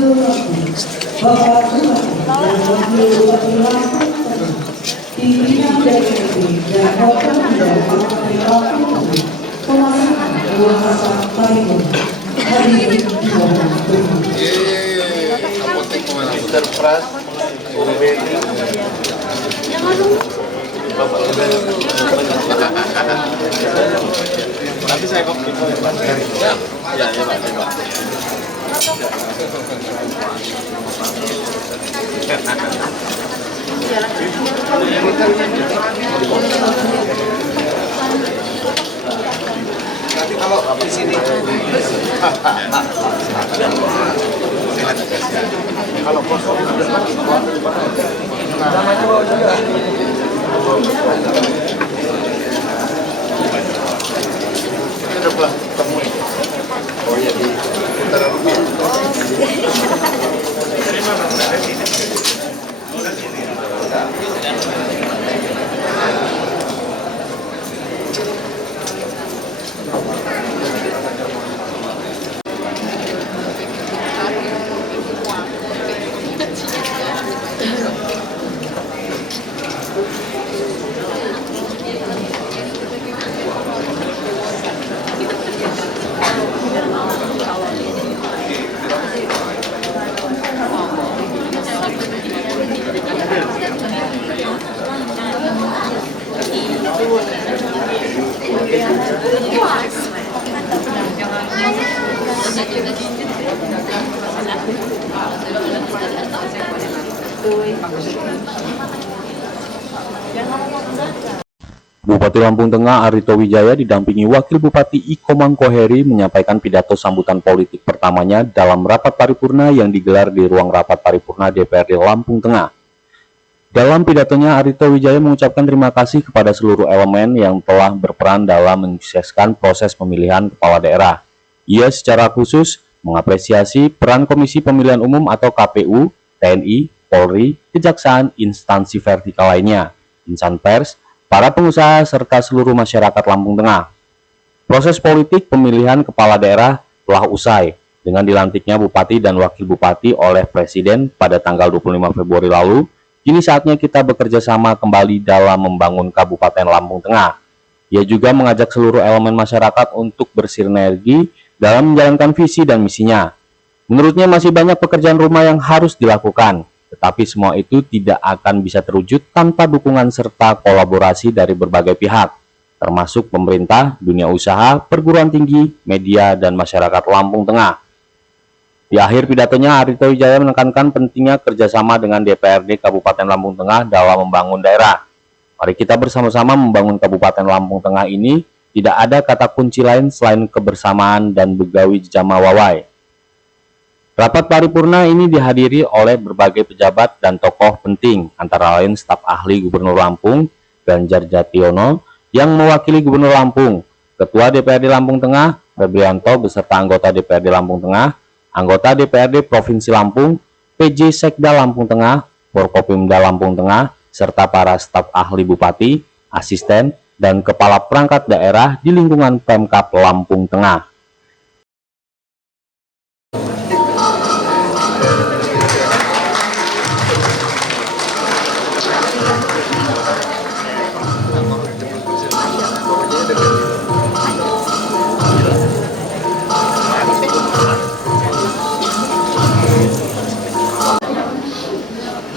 Bapak Bupati dan Wakil Bupati Lampung Tengah, pimpinan DPRD dan Wakil Bupati Lampung Tengah, pelaksana rapat paripurna. Hadirin dimohon berdiri. Nanti saya kopi. Ya, Pak. Nanti kalau di sini kalau kosong namanya bawa juga. Coba temui. Oh iya di Utara Rupiah. Dari mana? Dari sini. Dari sini. Bupati Lampung Tengah Arito Wijaya didampingi Wakil Bupati Iko Mangkoheri menyampaikan pidato sambutan politik pertamanya dalam rapat paripurna yang digelar di ruang rapat paripurna DPRD Lampung Tengah. Dalam pidatonya, Arito Wijaya mengucapkan terima kasih kepada seluruh elemen yang telah berperan dalam menyukseskan proses pemilihan kepala daerah. Ia secara khusus mengapresiasi peran Komisi Pemilihan Umum atau KPU, TNI, Polri, Kejaksaan, instansi vertikal lainnya, insan pers, para pengusaha, serta seluruh masyarakat Lampung Tengah. Proses politik pemilihan kepala daerah telah usai dengan dilantiknya Bupati dan Wakil Bupati oleh Presiden pada tanggal 25 Februari lalu. Kini saatnya kita bekerja sama kembali dalam membangun Kabupaten Lampung Tengah. Ia juga mengajak seluruh elemen masyarakat untuk bersinergi dalam menjalankan visi dan misinya. Menurutnya masih banyak pekerjaan rumah yang harus dilakukan, tetapi semua itu tidak akan bisa terwujud tanpa dukungan serta kolaborasi dari berbagai pihak, termasuk pemerintah, dunia usaha, perguruan tinggi, media, dan masyarakat Lampung Tengah. Di akhir pidatonya, Arito Wijaya menekankan pentingnya kerjasama dengan DPRD Kabupaten Lampung Tengah dalam membangun daerah. Mari kita bersama-sama membangun Kabupaten Lampung Tengah ini. Tidak ada kata kunci lain selain kebersamaan dan begawi jama wawai. Rapat paripurna ini dihadiri oleh berbagai pejabat dan tokoh penting, antara lain staf ahli Gubernur Lampung, Ganjar Jationo, yang mewakili Gubernur Lampung, Ketua DPRD Lampung Tengah, Febrianto, beserta anggota DPRD Lampung Tengah, anggota DPRD Provinsi Lampung, PJ Sekda Lampung Tengah, Forkopimda Lampung Tengah, serta para staf ahli bupati, asisten, dan kepala perangkat daerah di lingkungan Pemkab Lampung Tengah.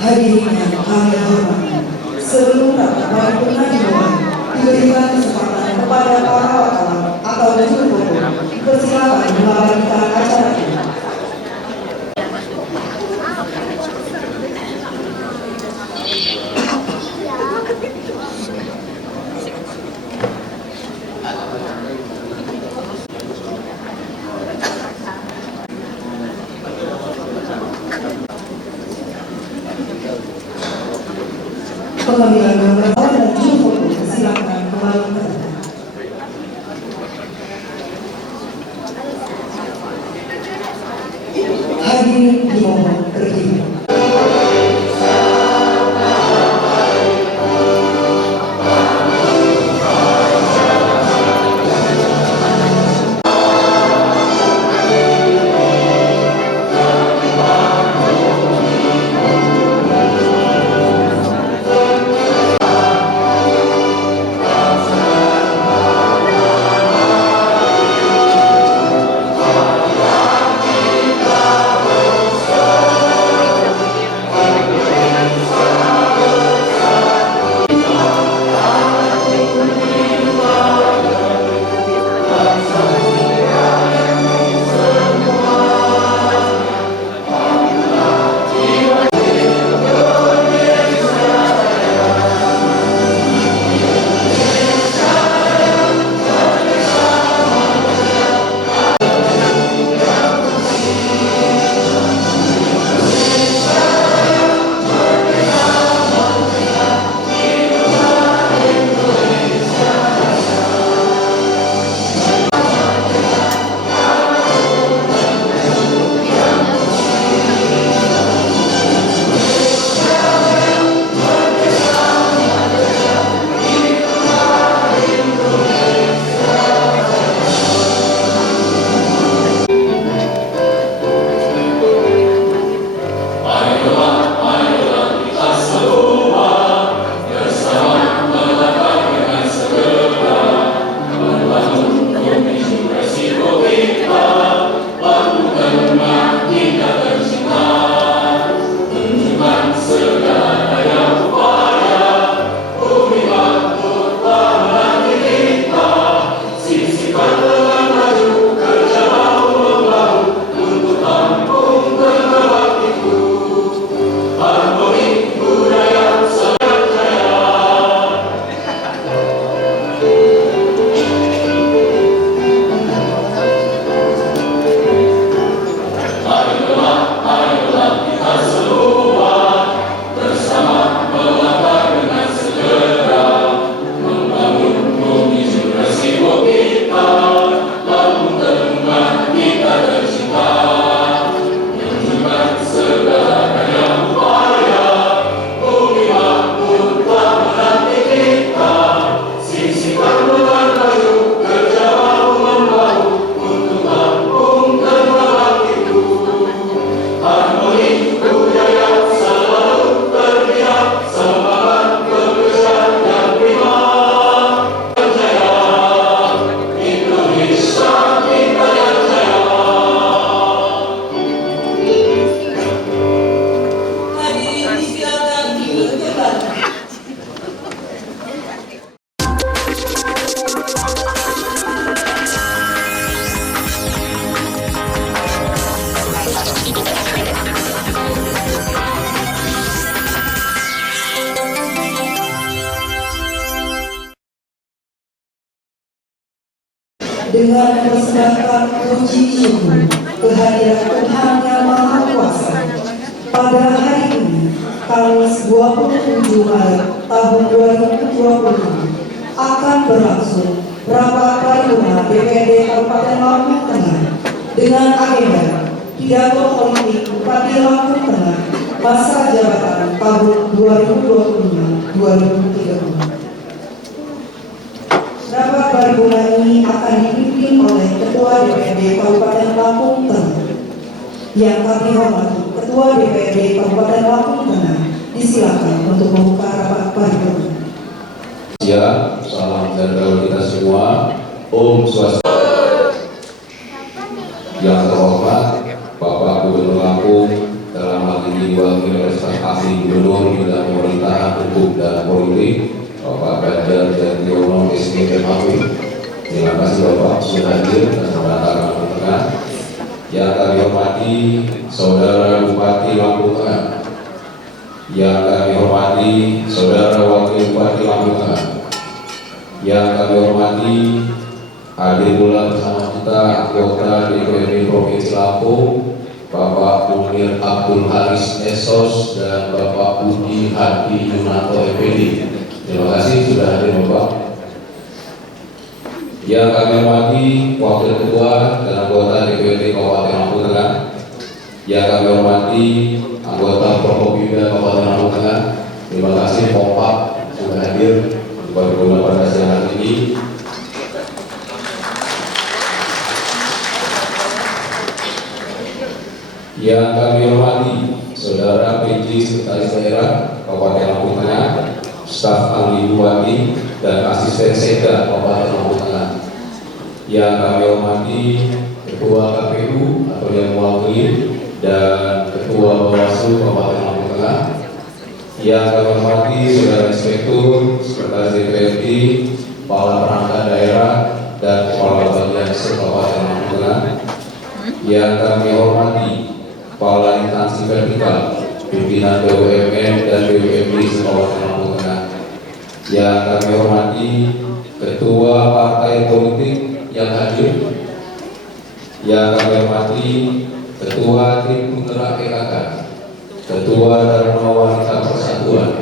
Hadirin yang kami hormati, sebelum rapat paripurna dimulai, diberikan kesempatan kepada para wartawan atau juru foto. Persilakan melabarikan acara ini. Pengambilan gambar dan juru foto silakan kembali ke tempat. Hadirin dimohon berdiri. dengan mempersembahkan puji syukur kehadiran Tuhan Yang Maha Kuasa pada hari ini, Kamis 27 Maret tahun 2020, akan berlangsung rapat paripurna DPRD Kabupaten Lampung Tengah dengan agenda pidato politik Bupati Lampung Tengah masa jabatan tahun 2025-2030. Rapat paripurna ini akan dipimpin oleh Ketua DPRD Kabupaten Lampung Tengah. Yang kami hormati, Ketua DPRD Kabupaten Lampung Tengah, disilakan untuk membuka rapat paripurna. Ya, salam sejahtera kita semua. Om Swastiastu. Yang terhormat Bapak Gubernur Lampung, dalam hal ini Wakil Ahli Gubernur Bidang Pemerintahan, Hukum dan Politik, Bapak Ganjar Jationo SPMAP. Terima kasih Bapak sudah hadir dan mendatangkan Lampung Tengah. Yang kami hormati Saudara Bupati Lampung Tengah. Yang kami hormati Saudara Wakil Bupati Lampung Tengah. Yang kami hormati hadir pula bersama kita anggota DPRD Provinsi Lampung, Bapak Munir Abdul Haris Esos dan Bapak Budi Hadi Yunanto MPD. Terima kasih sudah hadir Bapak. Yang kami hormati Wakil Ketua dan anggota DPRD Kabupaten Lampung Tengah. Yang kami hormati anggota Prokopimda Kabupaten Lampung Tengah. Terima kasih Bapak sudah hadir paripurna pada siang hari ini. Yang kami hormati Saudara PJ Sekretaris Daerah Kabupaten Lampung Tengah, staf ahli Bupati dan asisten Sekda Kabupaten Lampung Tengah. Yang kami hormati Ketua KPU atau yang mewakili dan Ketua Bawaslu Kabupaten Lampung Tengah. Yang kami hormati Saudara Inspektur, Sekretaris DPRD, Kepala Perangkat Daerah dan Kepala Bagian Kabupaten Lampung Tengah. Yang kami hormati Kepala Instansi Vertikal, Pimpinan BUMN dan BUMD Kabupaten Lampung Tengah. Yang kami hormati Ketua Partai Politik yang hadir. Yang kami hormati Ketua Tim Putra PKK, Ketua Dharma Wanita Persatuan,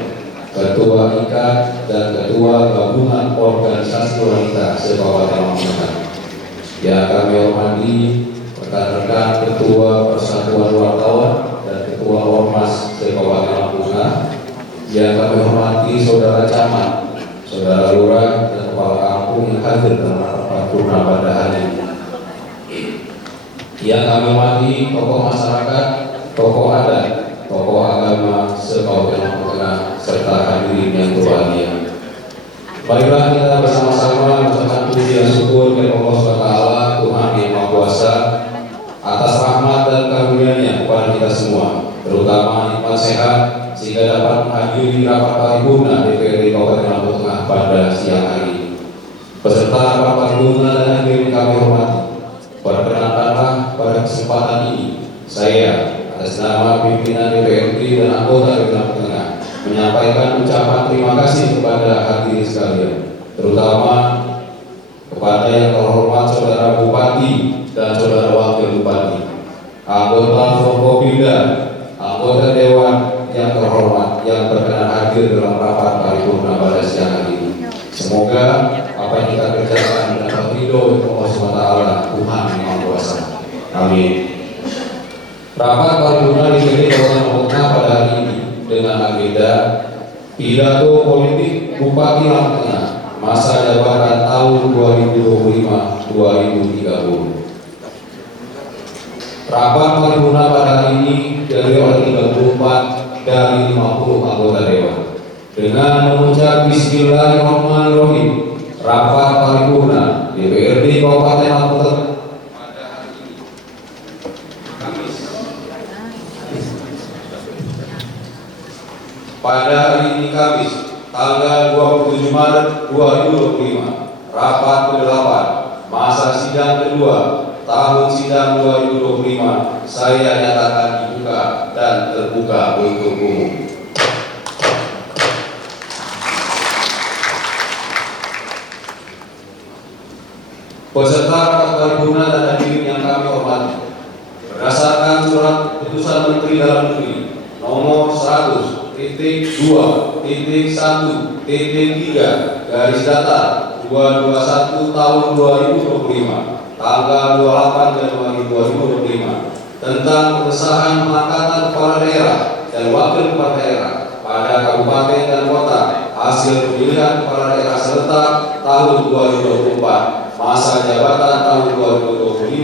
Ketua IKAT dan Ketua Gabungan Organisasi Wanita se-Kabupaten Lampung Tengah. Yang kami hormati rekan-rekan Ketua Persatuan Wartawan dan Ketua Ormas se-Kabupaten Lampung Tengah. Yang kami hormati Saudara Camat, Saudara Lurah dan Kepala Kampung yang hadir dalam rapat paripurna pada hari ini. Yang kami hormati tokoh masyarakat, tokoh adat, tokoh agama se-Kabupaten Lampung Tengah serta hadirin yang berbahagia. Marilah kita bersama-sama mengucapkan puji dan syukur kepada Allah SWT, Tuhan yang Maha Kuasa, atas rahmat dan karunia-Nya kepada kita semua, terutama nikmat sehat sehingga dapat menghadiri rapat paripurna DPRD Kabupaten Lampung Tengah pada siang hari ini. Peserta rapat paripurna dan hadirin kami hormati, perkenankanlah pada kesempatan ini saya atas nama pimpinan DPRD dan anggota DPRD Lampung Tengah menyampaikan ucapan terima kasih kepada hadirin sekalian, terutama kepada yang terhormat Saudara Bupati dan Saudara Wakil Bupati, anggota Forkopimda, anggota Dewan yang terhormat yang berkenan hadir dalam rapat paripurna pada siang hari ini. Semoga apa yang kita kerjakan mendapat ridho Allah SWT, Tuhan yang Maha Kuasa. Amin. Rapat paripurna DPRD Kabupaten Lampung Tengah pada hari ini dengan agenda pidato politik Bupati Lampung Tengah masa jabatan tahun 2025-2030. Rapat paripurna pada hari ini dihadiri oleh 34 dari 50 anggota dewan. Dengan mengucap Bismillahirrahmanirrahim, rapat paripurna DPRD Kabupaten Lampung Tengah pada hari ini Kamis tanggal 27 Maret 2025, rapat ke-8 masa sidang kedua tahun sidang 2025 saya nyatakan dibuka dan terbuka untuk umum. Peserta rapat paripurna dan hadirin yang kami hormati, berdasarkan surat keputusan Menteri Dalam Negeri nomor 100.1.1.3 garis datar 221 tahun 2025 tanggal 28 Januari 2025 tentang pengesahan pengangkatan kepala daerah dan wakil kepala daerah pada kabupaten dan kota hasil pemilihan kepala daerah serentak tahun 2024 masa jabatan tahun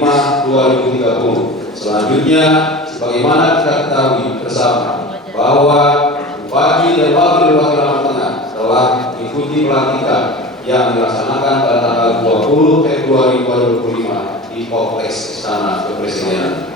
2025-2030. Selanjutnya, sebagaimana kita ketahui bersama bahwa Bupati dan Wakil Lampung Tengah telah mengikuti pelantikan yang dilaksanakan pada tanggal 20 Februari 2025 di Kompleks Istana Kepresidenan.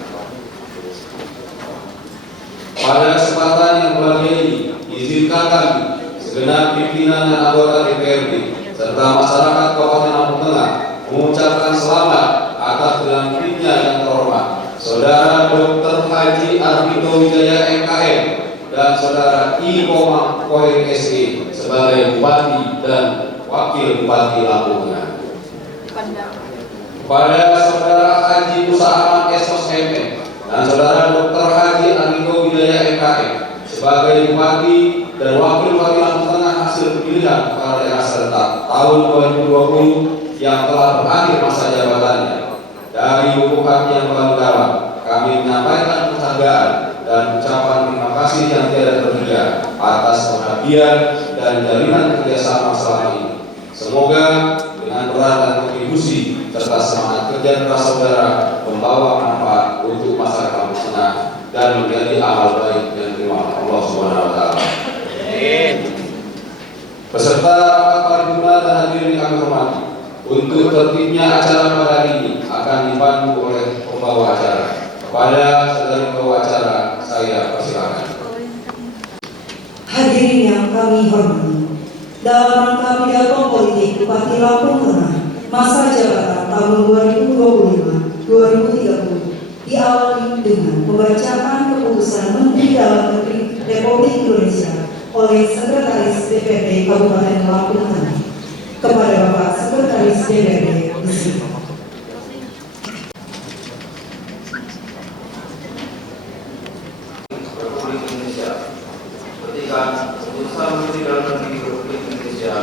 Pada kesempatan yang berbahagia ini, izinkan kami segenap pimpinan dan anggota DPRD serta masyarakat Kabupaten Lampung Tengah mengucapkan selamat atas dilantiknya yang terhormat Saudara Dr. Haji Ardhito Wijaya MKM dan Saudara I. Komang Koheri SE sebagai Bupati dan Wakil Bupati Lampung Tengah. Kepada Saudara Haji Musa Ahmad Esos MM dan Saudara Dr. Haji Ardhito Wijaya MKM sebagai Bupati dan Wakil Bupati Lampung Tengah hasil pemilihan kepala daerah serentak tahun 2020 yang telah berakhir masa jabatannya. Dari lubuk hati yang paling dalam, kami menyampaikan penghargaan dan ucapan terima kasih yang tiada terhingga atas perhatian dan jalinan kerjasama selama ini. Semoga dengan peran dan kontribusi serta semangat kerja keras saudara membawa manfaat untuk masyarakat Lampung Tengah dan menjadi amal baik dan terima Allah Subhanahu Wa Taala. Peserta rapat paripurna dan hadirin yang kami hormati, untuk tertibnya acara pada hari ini akan dipandu oleh pembawa acara. Kepada saudara pembawa acara, saya persilakan. Hadirin yang kami hormati, dalam rangka pidato politik Bupati Lampung Tengah masa jabatan tahun 2025-2030 diawali dengan pembacaan keputusan Menteri Dalam Negeri Republik Indonesia oleh Sekretaris DPRD Kabupaten Lampung Tengah. Kepada Bapak Sekretaris DPRD di sini. Republik Indonesia. Ketika Keputusan Menteri Dalam Negeri Republik Indonesia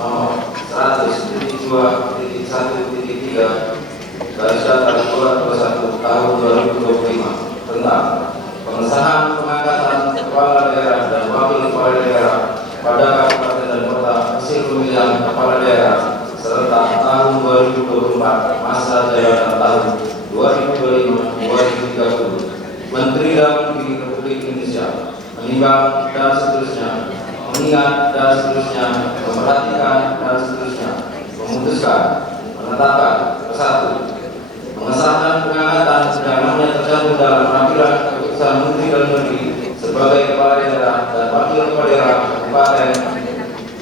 nomor 100.2.1.3 garis datar 221 tahun 2025 tentang pengesahan pengangkatan kepala daerah dan wakil kepala daerah pada kabupaten dan kota hasil pemilihan kepala daerah serentak tahun 2024 masa jabatan tahun 2025-2030. Menteri Dalam Negeri Republik Indonesia menimbang dan seterusnya, mengingat dan seterusnya, memperhatikan dan seterusnya, memutuskan, menetapkan satu, mengesahkan pengangkatan yang namanya tercantum dalam peraturan keputusan Menteri Dalam Negeri sebagai kepala daerah dan wakil kepala daerah kabupaten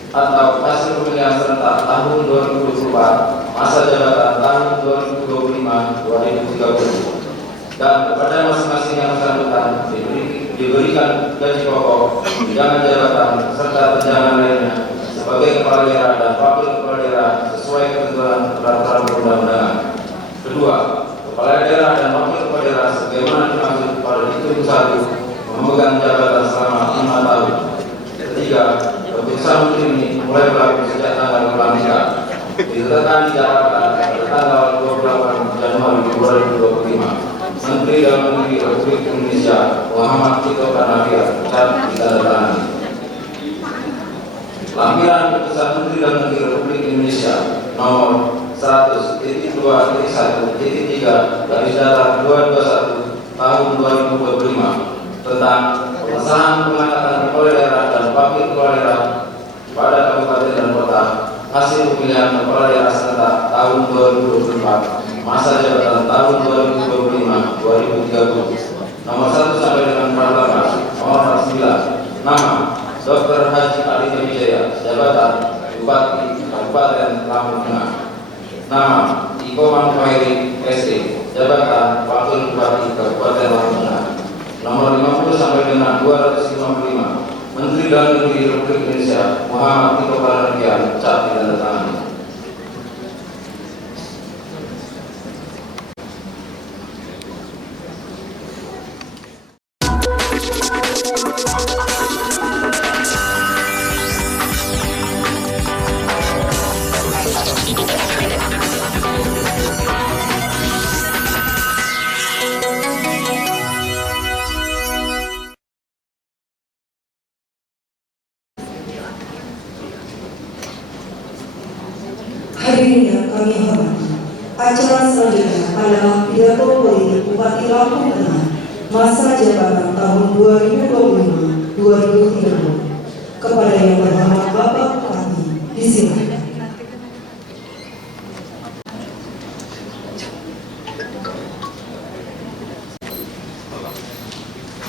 atau hasil pemilihan serentak tahun 2024 masa jabatan tahun 2025-2030 dan kepada masing-masing yang bersangkutan diberikan gaji pokok, tunjangan jabatan serta tunjangan lainnya sebagai kepala daerah dan wakil kepala daerah sesuai ketentuan peraturan perundang-undangan. Kedua, kepala daerah dan wakil kepala daerah sebagaimana dimaksud pada Diktum 1 memegang jabatan selama 5 tahun. Ketiga, keputusan menteri ini mulai berlaku sejak tanggal pelantikan ditetapkan di Jakarta pada tanggal 28 Januari 2025. Menteri Dalam Negeri Republik Indonesia Muhammad Tito Karnavian ucap ditandatangani. Lampiran Keputusan Menteri Dalam Negeri Republik Indonesia nomor 100.2.1.3 garis datar 221 tahun 2025 tentang pengesahan pengangkatan kepala daerah dan wakil kepala daerah pada kabupaten dan kota hasil pemilihan kepala daerah serentak tahun 2024 masa jabatan tahun 2025-2030 nomor 1 sampai dengan 48. Nomor 9, nama Dr. Haji Ardhito Wijaya, jabatan Bupati Kabupaten Lampung Tengah. Nama I. Komang Koheri SE, jabatan Wakil Bupati Kabupaten Lampung Tengah. Nomor 50 sampai dengan 255, Menteri Dalam Negeri Republik Indonesia Muhammad Tito Karnavian ucap ditandatangani. Hadirin yang kami hormati, acara selanjutnya adalah pidato politik Bupati Lampung Tengah masa jabatan tahun 2025-2030. Kepada yang berhormat Bapak Bupati, disilakan.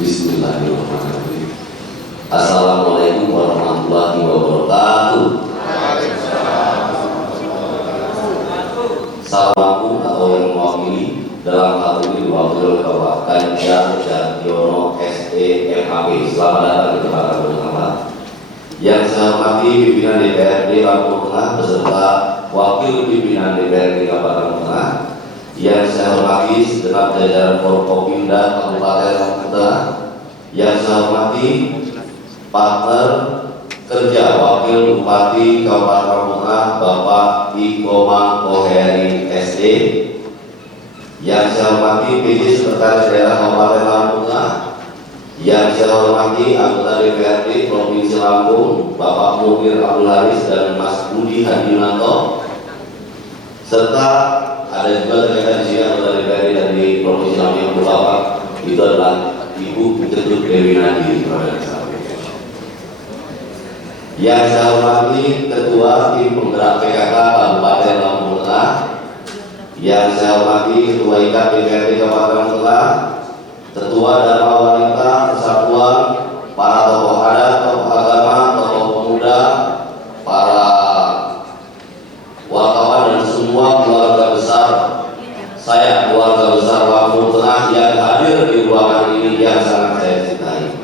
Bismillahirrahmanirrahim. Assalamualaikum warahmatullahi wabarakatuh. Salamku atau yang mewakili dalam hal ini diwakili oleh Bapak Ganjar Jatyono SEMAP. Selamat datang di tempat kami bersama. Yang saya hormati pimpinan DPRD Lampung Tengah beserta wakil pimpinan DPRD Kabupaten Tengah. Yang saya hormati segenap jajaran Forkopimda Kabupaten Lampung Tengah. Yang saya hormati partner kerja Wakil Bupati Kabupaten Lampung Tengah Bapak Ikomang Koheri SD. Yang saya hormati PJ Sekretaris Daerah Kabupaten Lampung Tengah. Yang saya hormati anggota DPRD Provinsi Lampung Bapak Mukir Abdul Haris dan Mas Budi Hadinanto, serta ada juga ternyata di sini anggota DPRD dari Provinsi Lampung yang Bapak itu adalah Ibu Ketut Dewi Nadi. Yang saya hormati Ketua Tim Penggerak PKK Kabupaten Lampung Tengah. Yang saya hormati Ketua IKAT DPRD Kabupaten Lampung Tengah, Ketua Dharma Wanita Persatuan, para tokoh adat, tokoh agama, tokoh pemuda, para wartawan dan semua keluarga besar saya, keluarga besar Lampung Tengah yang hadir di ruangan ini yang sangat saya cintai.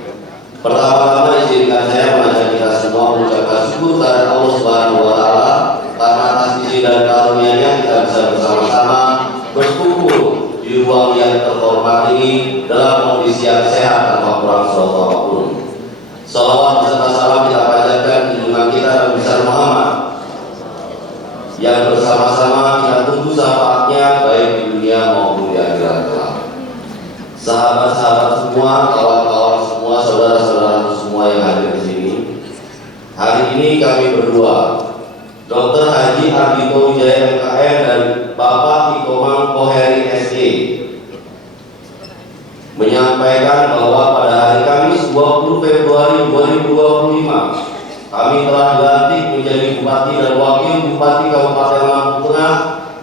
Pertama-tama izinkan saya mengajak kita semua mengucapkan syukur kepada Allah Subhanahu wa Ta'ala karena atas izin dan karunia-Nya kita bisa bersama-sama berkumpul di ruang yang terhormat ini dalam kondisi yang sehat tanpa kurang suatu apapun. Salawat beserta salam kita panjatkan junjungan kita Nabi besar Muhammad yang bersama-sama kita tunggu syafaatnya baik di dunia maupun di akhirat kelak. Sahabat-sahabat semua, kawan-kawan semua, saudara-saudara semua yang hadir di sini. Hari ini kami berdua, Dr. Haji Ardhito Wijaya MKM dan Bapak Ikomang Koheri SD, menyampaikan bahwa pada hari Kamis 20 Februari 2025 kami telah dilantik menjadi Bupati dan Wakil Bupati Kabupaten Lampung Tengah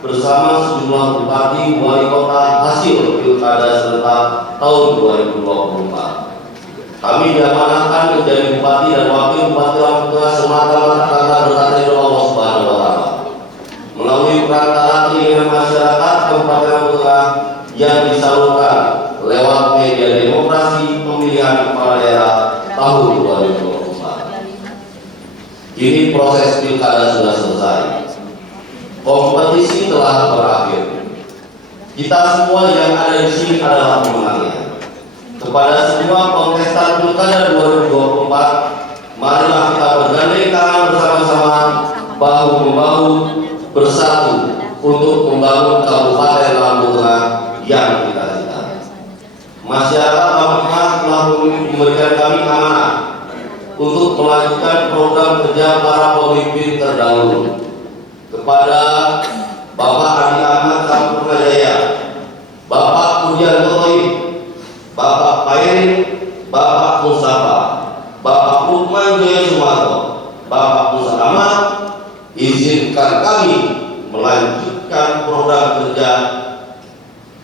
bersama sejumlah bupati wali kota hasil pilkada serentak tahun 2024. Kami diamanahkan menjadi Bupati dan Wakil Bupati Lampung Tengah semata-mata karena berkat ridho Allah Subhanahu wa Ta'ala. Melalui perantara keinginan masyarakat Kabupaten Lampung Tengah yang disalurkan lewat media demokrasi pemilihan kepala daerah tahun 2024. Kini proses pilkada sudah selesai. Kompetisi telah berakhir. Kita semua yang ada di sini adalah pemenangnya. Kepada semua kontestan pilkada 2024, marilah kita bergandeng tangan bersama-sama, bahu-membahu, bersatu untuk membangun Kabupaten Lampung Tengah yang kita cinta. Masyarakat Lampung Tengah telah memberikan kami amanah untuk melanjutkan program kerja para pemimpin terdahulu. Kepada Bapak Adi Ahmad Sampurnajaya, Bapak Pujian Totoib, Bapak Pairin, Bapak Mustafa, Bapak Lukman Jaya Sumarto, Bapak Musa Ahmad, izinkan kami melanjutkan program kerja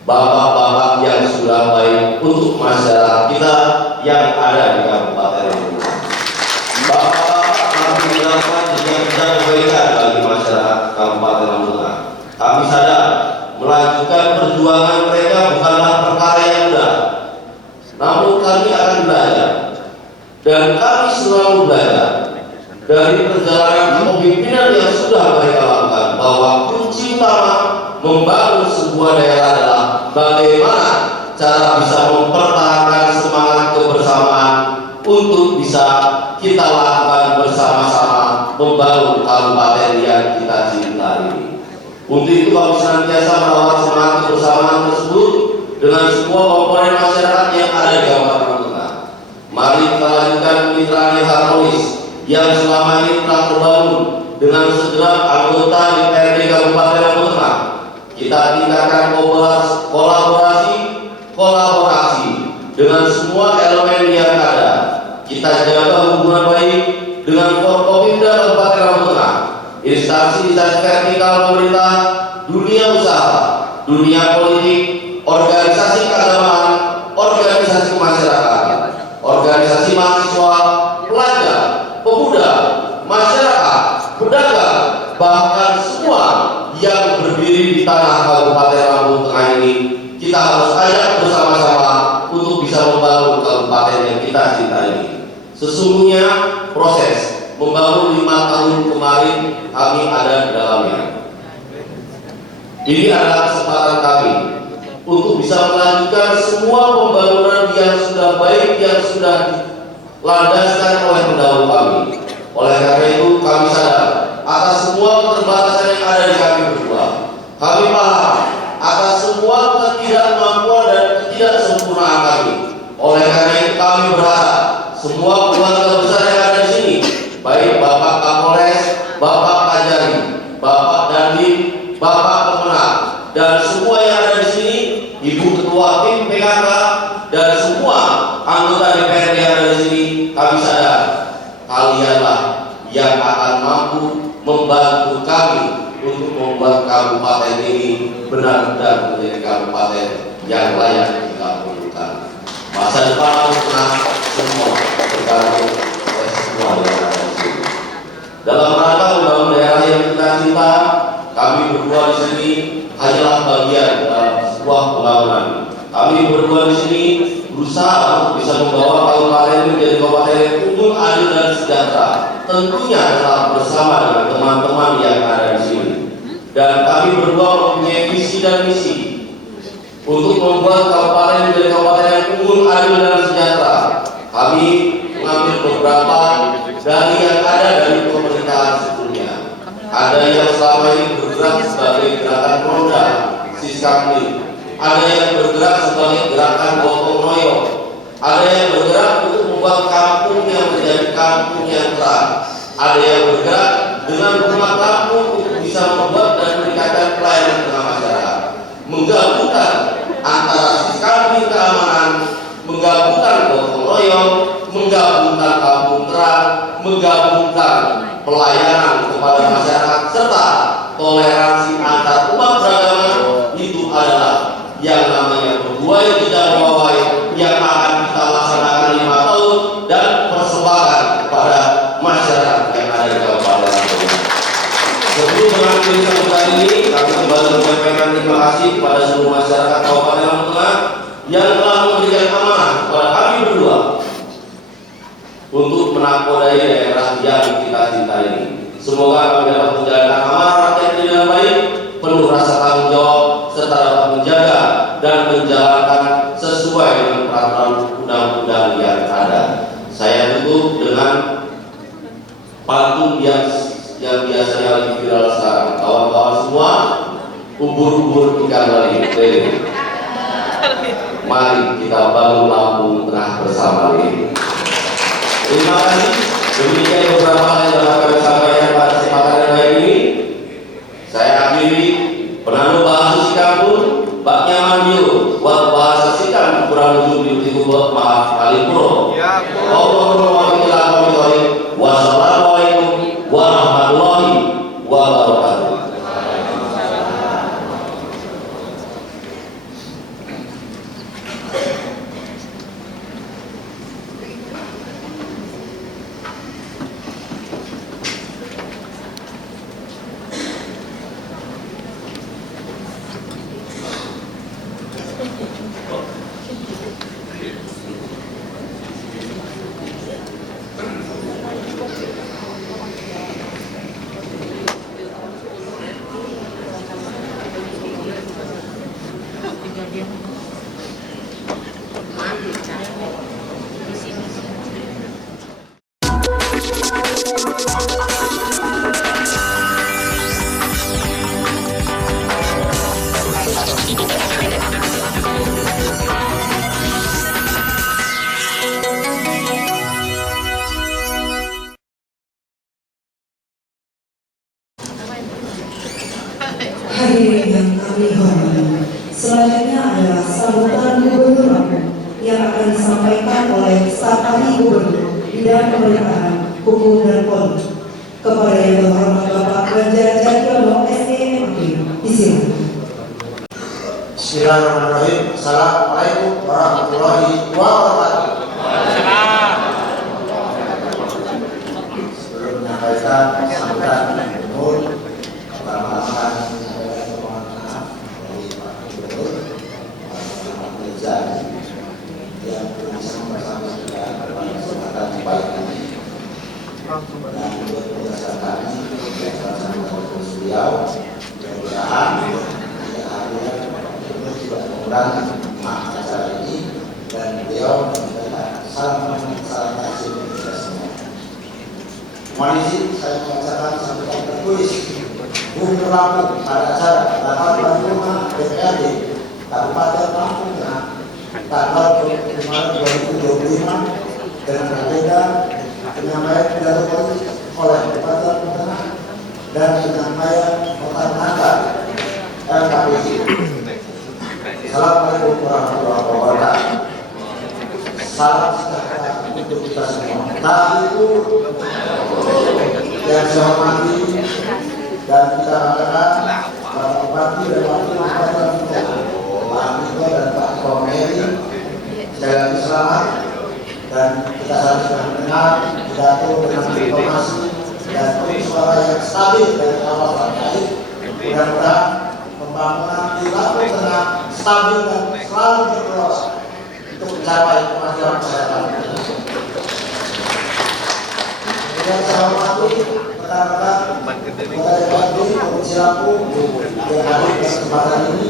bapak-bapak yang sudah baik untuk masyarakat kita yang ada di Kabupaten Lampung. Bapak-bapak telah menjalankan kerja kebaikan bagi masyarakat Kabupaten Lampung Tengah. Kami sadar melanjutkan perjuangan mereka bukanlah perkara yang mudah. Namun kami akan belajar dan kami selalu belajar dari perjalanan kepemimpinan yang sudah mereka lakukan bahwa kunci utama membangun sebuah daerah adalah bagaimana cara bisa mempertahankan semangat kebersamaan untuk bisa kita lakukan bersama-sama membangun kabupaten yang kita cintai ini. Untuk itu kami senantiasa merawat semangat kebersamaan tersebut dengan semua komponen masyarakat yang ada di Kabupaten Lampung Tengah. Mari kita lanjutkan kemitraan yang harmonis yang selama ini telah terbangun dengan segenap anggota DPRD Kabupaten Lampung Tengah. Kita tingkatkan kolaborasi dengan semua elemen yang ada. Kita jaga hubungan baik dengan Forkopimda Kabupaten Lampung Tengah, instansi vertikal pemerintah, dunia usaha, dunia politik, organisasi keagamaan, organisasi kemasyarakatan, organisasi mahasiswa, pelajar, pemuda, masyarakat, pedagang, bahkan semua yang berdiri di tanah Kabupaten Lampung Tengah ini. Kita harus ajak bersama-sama untuk bisa membangun kabupaten yang kita cintai ini. Sesungguhnya proses membangun 5 tahun kemarin kami ada di dalamnya. Ini adalah kesempatan kami untuk bisa melanjutkan semua pembangunan yang sudah baik, yang sudah dilandaskan oleh pendahulu kami. Oleh karena itu kami sadar atas semua keterbatasan yang ada di kami berdua. Kami paham atas semua ketidakmampuan dan ketidaksempurnaan kami. Oleh karena itu kami berharap semua keluarga besar yang ada di sini, baik Bapak Kapolres, Bapak Kajari, Bapak Dandim, Bapak Pemenang, dan semua yang ada di sini, Ibu Ketua Tim PKK, dan semua anggota DPRD yang ada di sini, kami sadar kalianlah yang akan mampu membantu kami untuk membuat kabupaten ini benar-benar menjadi kabupaten yang layak kita perlukan. Masa depan Lampung Tengah semua tergantung oleh semua yang ada di sini. Dalam rangka membangun daerah yang kita cinta, kami berdua di sini hanyalah bagian dalam sebuah pembangunan. Kami berdua di sini berusaha untuk bisa membawa kabupaten ini menjadi kabupaten yang unggul, adil dan sejahtera. Tentunya adalah bersama dengan teman-teman yang ada di sini. Dan kami berdua mempunyai visi dan misi untuk membuat kabupaten menjadi kabupaten yang unggul, adil dan sejahtera. Kami mengambil beberapa dari yang ada dari pemerintahan sebelumnya. Ada yang selama ini bergerak sebagai gerakan Ronda, Siskamli. Ada yang bergerak sebagai gerakan gotong royong. Ada yang bergerak untuk membuat kampung yang menjadi kampung yang terang. Ada yang bergerak dengan rumah kampung untuk bisa membuat dan meningkatkan pelayanan tengah masyarakat. Menggabungkan antara Siskamli keamanan, menggabungkan gotong royong, menggabungkan kampung terang, menggabungkan pelayanan kepada masyarakat serta toleransi antar umat beragama. Itu adalah yang namanya berbuai tidak mewawai yang akan kita laksanakan 5 tahun dan persembahkan kepada masyarakat yang ada di Kabupaten Lampung. Sebelum mengakhiri sambutan ini, kami kembali menyampaikan terima kasih kepada seluruh masyarakat Kabupaten Lampung Tengah yang telah memberikan amanah kepada kami berdua untuk menakodai daerah yang kita cintai ini. Semoga kami dapat menjalankan amanah rakyat dengan baik, penuh rasa tanggung jawab, serta dapat menjaga dan menjalankan sesuai dengan peraturan undang-undang yang ada. Saya tutup dengan pantun yang biasanya lagi viral sekarang. Kawan-kawan semua, ubur-ubur ikan lele. Mari kita bangun Lampung Tengah bersama ini. Terima kasih. Demikian beberapa hal yang dapat kami sampaikan pada kesempatan yang baik ini. Saya akhiri penandu bahasa Sikapun, Pak Nyaman Dio, buat bahasa Sikap kurang lebih di buat maaf Kalipuro. Wassalamualaikum warahmatullahi wabarakatuh. Hadirin yang kami hormati, selanjutnya adalah sambutan Gubernur Lampung yang akan disampaikan oleh staf ahli Gubernur Bidang Pemerintahan, Hukum dan Politik. Kepada yang terhormat Bapak Ganjar Jationo SDMP, disilakan. Bismillahirrahmanirrahim. Assalamualaikum warahmatullahi wabarakatuh. Sebelum menyampaikan sambutan Gubernur, pertama-tama saya mohon maaf dari Pak Gubernur, Pak Meja yang belum bisa mempersampaikan pada kesempatan baik ini. Dan berdasarkan kami, berdasarkan beliau, mudah-mudahan tidak hadir tidak mengurangi makna acara ini, dan beliau memberikan salam kasih kepada semua. Mohon izin saya membacakan sambutan tertulis Gubernur Lampung pada acara rapat paripurna DPRD Kabupaten Lampung Tengah tanggal 25 Maret 2025 dengan agenda penyampaian pidato politik oleh Bupati Lampung Tengah dan penyampaian nota pengantar LKPJ. Assalamualaikum warahmatullahi wabarakatuh. Salam sejahtera untuk kita semua. Tadi itu yang saya hormati dan kita harapkan Bapak Bupati dan Wakil Bupati Lampung Tengah, Pak Andiko dan Pak Komeri, sekali lagi selamat. Dan kita harus mendengar pidato dengan informasi dan suara yang stabil dari awal sampai akhir. Mudah-mudahan pembangunan di Lampung Tengah stabil dan selalu berproses untuk mencapai kemajuan kesehatan. Kemudian saya hormati rekan-rekan Ketua DPRD Provinsi Lampung yang hadir di kesempatan ini.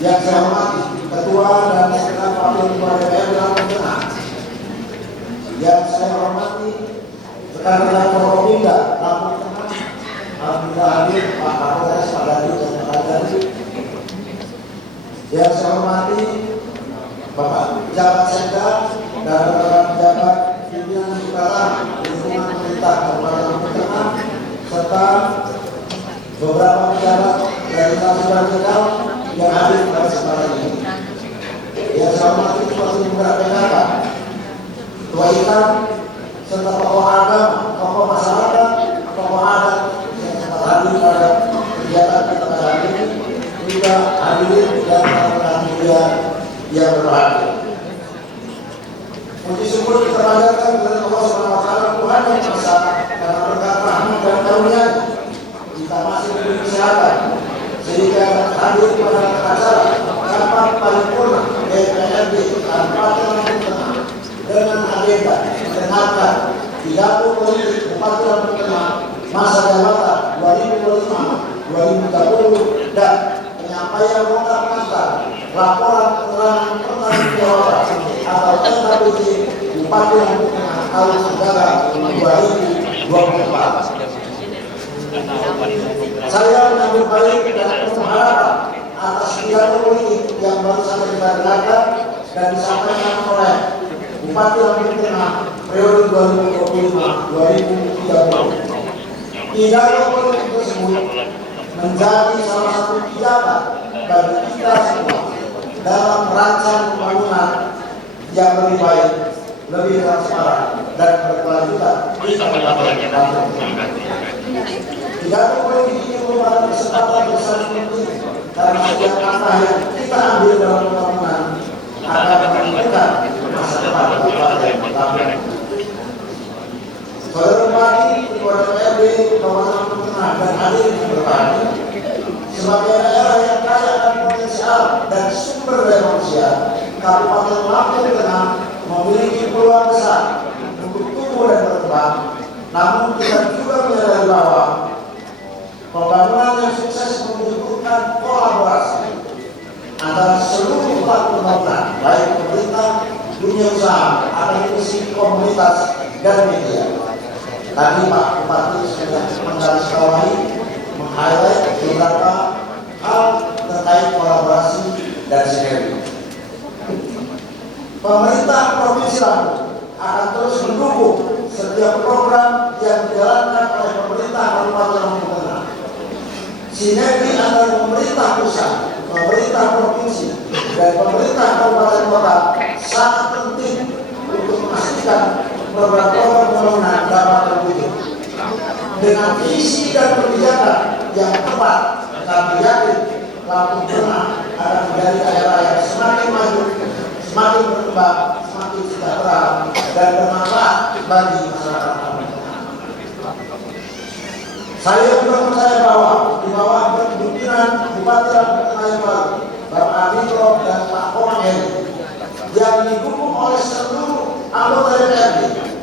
Yang saya hormati Ketua dan Sekretaris Wakil Ketua DPRD Lampung Tengah. Yang saya hormati rekan-rekan Forkopimda Lampung Tengah. Alhamdulillah hadir Pak Kapolres, Pak Dadi dan Pak Dadi. Yang saya hormati Bapak Pejabat Sekda dan rekan pejabat pimpinan Sukarang lingkungan pemerintah Kabupaten Lampung Tengah serta beberapa pejabat dari instansi vertikal yang hadir pada kesempatan ini. Yang saya hormati Ketua Pemuda PKK, Ketua IKAN, serta tokoh agama, tokoh masyarakat, tokoh adat yang sempat hadir pada kegiatan kita pada hari ini, juga hadirin dan rekan-rekan media yang berbahagia. Puji syukur kita panjatkan kepada Allah Subhanahu wa Ta'ala, Tuhan yang Esa, karena berkat rahmat dan karunia kita masih diberi kesehatan sehingga hadir pada acara rapat paripurna DPRD Kabupaten Lampung Tengah dengan agenda mendengarkan pidato politik Bupati Lampung Tengah masa jabatan 2025-2030 dan penyampaian nota pengantar laporan keterangan pertanggungjawaban atau LKPJ Bupati Lampung Tengah tahun anggaran 2024. Saya menyambut baik dan penuh harapan atas pidato politik yang baru saja kita dengarkan dan disampaikan oleh Bupati Lampung Tengah periode 2025-2030. Pidato politik tersebut menjadi salah satu pijakan bagi kita semua dalam merancang pembangunan yang lebih baik, lebih transparan dan berkelanjutan di Kabupaten Lampung Tengah. Pidato politik ini merupakan kesempatan besar penting karena setiap langkah yang kita ambil dalam pembangunan akan menentukan masa depan Kabupaten Lampung. Saudara Bupati, Ketua DPRD Kabupaten Lampung Tengah dan hadirin yang berbahagia, sebagai daerah yang kaya akan potensial dan sumber daya manusia, Kabupaten Lampung Tengah memiliki peluang besar untuk tumbuh dan berkembang. Namun kita juga menyadari bahwa pembangunan yang sukses membutuhkan kolaborasi antara seluruh pelaku pembangunan, baik pemerintah, dunia usaha, akademisi, komunitas, dan media. Tadi Pak Bupati sudah menggarisbawahi, meng-highlight beberapa hal terkait kolaborasi dan sinergi. Pemerintah Provinsi Lampung akan terus mendukung setiap program yang dijalankan oleh pemerintah Kabupaten Lampung Tengah. sinergi antara pemerintah pusat, pemerintah provinsi, dan pemerintah kabupaten kota sangat penting untuk memastikan program-program pembangunan dapat terwujud. Dengan visi dan kebijakan yang tepat, kami yakin Lampung Tengah akan menjadi daerah yang semakin maju, semakin berkembang, semakin sejahtera, dan bermanfaat bagi masyarakat Lampung Tengah. Saya juga percaya bahwa di bawah kepemimpinan Bupati Lampung Tengah yang baru, Bapak Aditro dan Pak Komang Heri, yang didukung oleh seluruh anggota DPRD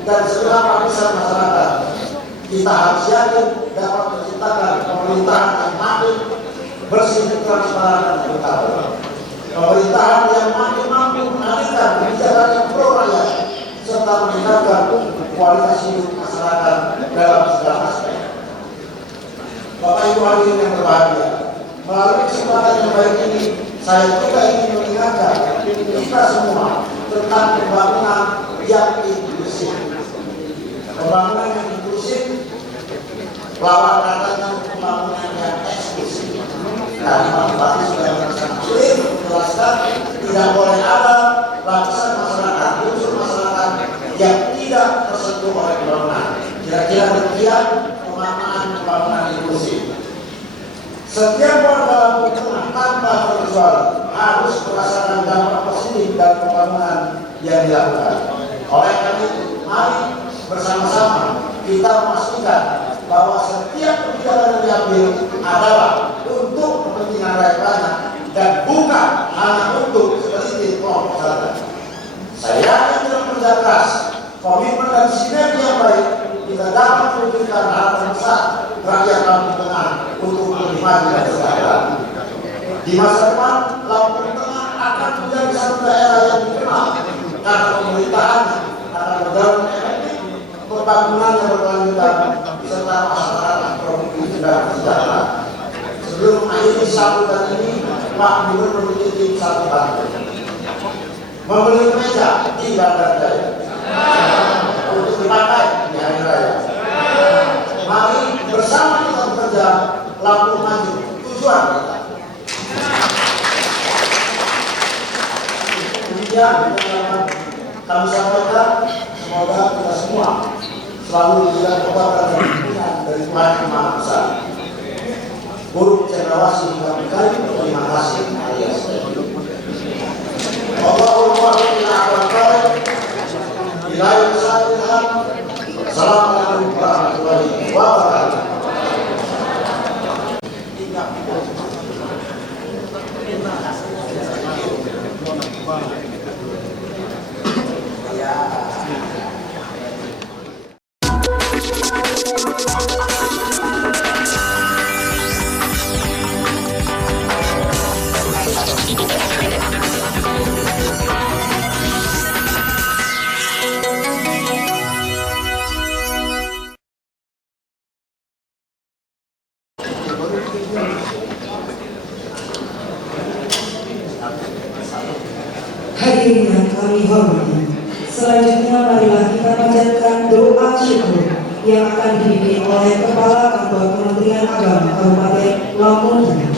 dan seluruh lapisan masyarakat, kita harus yakin dapat menciptakan pemerintahan yang makin bersih, transparan, dan akuntabel. Pemerintahan yang makin mampu mengalihkan kebijakan yang pro rakyat serta meningkatkan kualitas hidup masyarakat dalam segala aspek. Bapak Ibu hadirin yang berbahagia, melalui kesempatan yang baik ini, saya juga ingin mengingatkan kita semua tentang pembangunan yang inklusif. Pembangunan yang inklusif lawan katanya pembangunan yang eksklusif. Tadi Pak Bupati sudah sangat clear menjelaskan tidak boleh ada lapisan masyarakat, unsur masyarakat yang tidak tersentuh oleh pembangunan. Kira-kira demikian pemaknaan pembangunan inklusif. Setiap warga Lampung Tengah tanpa terkecuali harus merasakan dampak positif dari pembangunan yang dilakukan. Oleh karena itu, mari bersama-sama kita memastikan bahwa setiap kebijakan yang diambil adalah untuk kepentingan rakyat banyak dan bukan hanya untuk segelintir kelompok saja. Saya yakin dengan kerja keras, komitmen dan sinergi yang baik, kita dapat mewujudkan harapan besar rakyat Lampung Tengah untuk lebih maju dan sejahtera. Di masa depan, Lampung Tengah akan menjadi satu daerah yang dikenal karena pemerintahannya akan berjalan efektif, pembangunan yang berkelanjutan, serta masyarakat produktif dan sejahtera. Sebelum akhiri sambutan ini, Pak Gubernur menitip satu bantu. Membeli meja di Bandar Jaya untuk dipakai di hari raya. Mari bersama kita bekerja, Lampung maju, tujuan kita. Demikian yang kami sampaikan, semoga kita semua selalu diberikan kekuatan dan dukungan dari Tuhan Yang Maha Esa. Guru Cendrawasih kami terima kasih alias Allahumma Assalamualaikum warahmatullahi wabarakatuh. Hadirin yang kami hormati, selanjutnya marilah kita panjatkan doa syukur yang akan dipimpin oleh Kepala Kantor Kementerian Agama Kabupaten Lampung Tengah.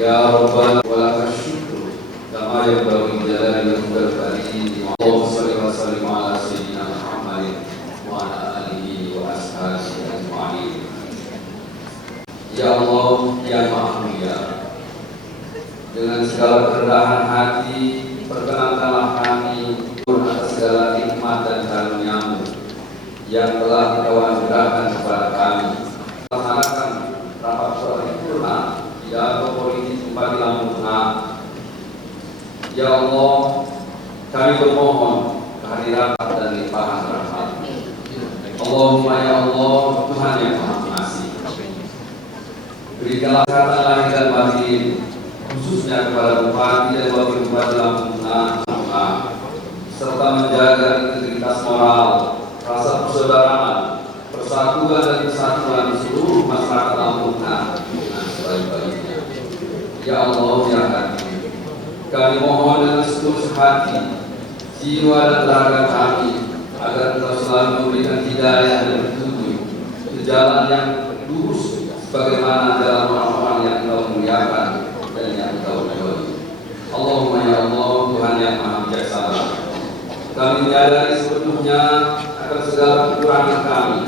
Ya Rabbana wa lakal syukru kama yanbaghi li jalali wajhikal karim. Allahumma shalli wa sallim ala sayyidina Muhammadin wa ala alihi wa ashabihi ajma'in. Ya Allah yang Maha Mulia, dengan segala kerendahan hati perkenankanlah kami atas segala nikmat dan karunia-Mu yang telah Engkau anugerahkan kepada kami. Laksanakan rapat paripurna pidato politik Bupati Lampung Tengah Ya Allah, kami bermohon kehadiran dan limpahan rahmat. Allahumma ya Allah, Tuhan yang Maha Pengasih, berikanlah kesehatan lahir dan batin, khususnya kepada Bupati dan Wakil Bupati Lampung Tengah, serta menjaga integritas moral, rasa persaudaraan, persatuan dan kesatuan seluruh masyarakat Lampung Tengah dengan sebaik-baiknya. Ya Allah, ya Hakim, kami mohon dengan setulus hati, jiwa dan raga kami, agar Engkau selalu memberikan hidayah dan petunjuk ke jalan yang lurus, sebagaimana jalan orang-orang yang Engkau muliakan dan yang Engkau ridhoi. Allahumma ya Allah, Tuhan yang Maha Bijaksana, kami menyadari sepenuhnya akan segala kekurangan kami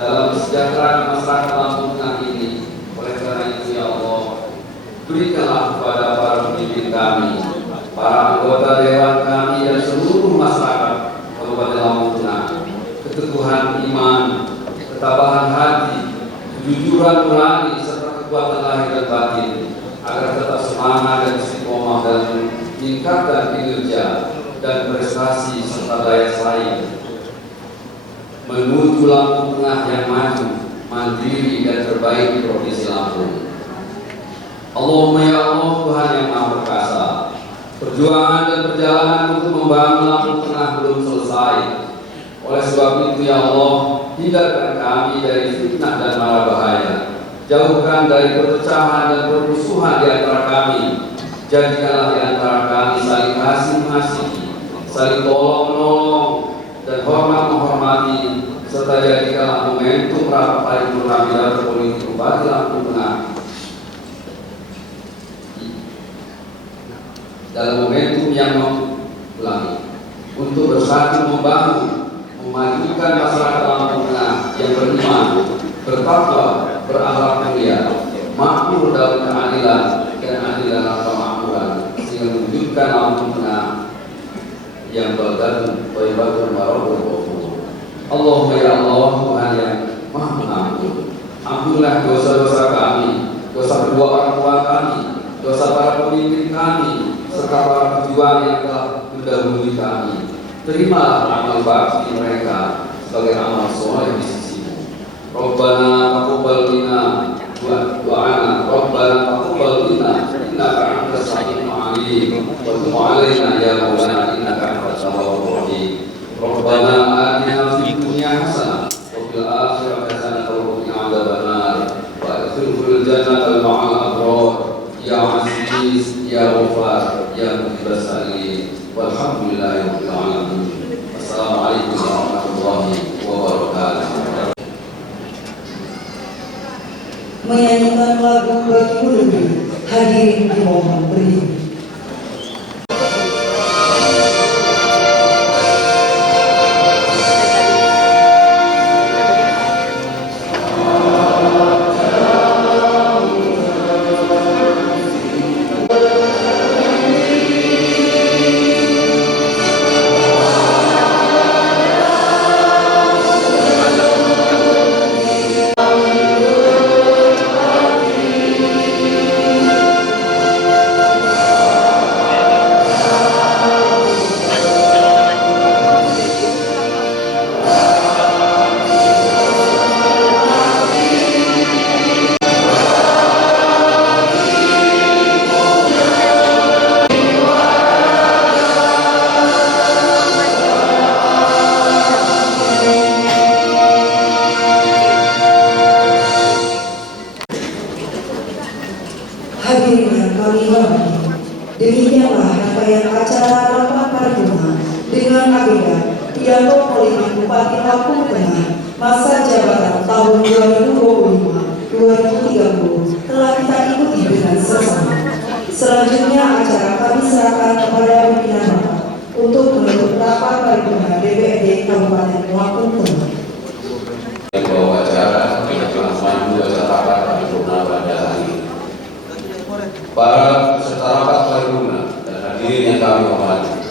dalam kesejahteraan masyarakat Lampung Tengah ini. Oleh karena itu ya Allah, berikanlah kepada para pemimpin kami, para anggota dewan kami dan seluruh masyarakat Kabupaten Lampung Tengah keteguhan iman, ketabahan hati, kejujuran nurani serta kekuatan lahir dan batin, agar tetap semangat dan istiqomah dalam meningkatkan kinerja dan prestasi serta daya saing menuju Lampung Tengah yang maju, mandiri dan terbaik di Provinsi Lampung. Allahumma ya Allah, Tuhan yang Maha Perkasa, perjuangan dan perjalanan untuk membangun Lampung Tengah belum selesai. Oleh sebab itu ya Allah, hindarkan kami dari fitnah dan mara bahaya, jauhkan dari perpecahan dan permusuhan di antara kami. Jadikanlah di antara kami saling kasih mengasihi, saling tolong menolong dan hormat menghormati, serta jadikanlah momentum rapat paripurna pidato politik Bupati Lampung Tengah dalam momentum yang mengulangi untuk bersatu membangun, memajukan masyarakat Lampung Tengah yang beriman, bertakwa, berakhlak mulia, makmur dalam keadilan dan adilan atau makmuran, sehingga mewujudkan Lampung Tengah yang baldatun thayyibatun wa rabbul ghafur. Allahumma ya Allah, Tuhan yang Maha Pengampun, ampunilah dosa-dosa kami, dosa kedua orang tua kami, dosa para pemimpin kami, serta para pejuang yang telah mendahului kami. Terimalah amal bakti mereka sebagai amal soleh di sisimu. Rabbana taqabbal minna du'ana, Rabbana taqabbal minna innaka antas samiul alim, wa tub 'alaina ya maulana innaka antat tawwabur rahim. Rabbana atina fid dunya hasanah wa fil akhirati hasanah wa qina adzabannar wa adkhilna jannata ma'al abrar ya aziz ya ghafar ya mujiibas sa'ilin. Walhamdulillahirabbil alamin. Assalamualaikum warahmatullahi wabarakatuh. Menyanyikan lagu Bagimu Lebih, hadirin dimohon berdiri. Hadirin yang kami hormati, demikianlah rangkaian acara rapat paripurna dengan agenda pidato politik Bupati Lampung Tengah masa jabatan tahun 2025-2030 telah kita ikuti dengan seksama. Selanjutnya acara kami serahkan kepada pimpinan rapat untuk menutup rapat paripurna DPRD Kabupaten Lampung Tengah. Yang bawa acara akan maju acara rapat paripurna pada hari ini. Para peserta rapat paripurna dan hadirin yang kami hormati,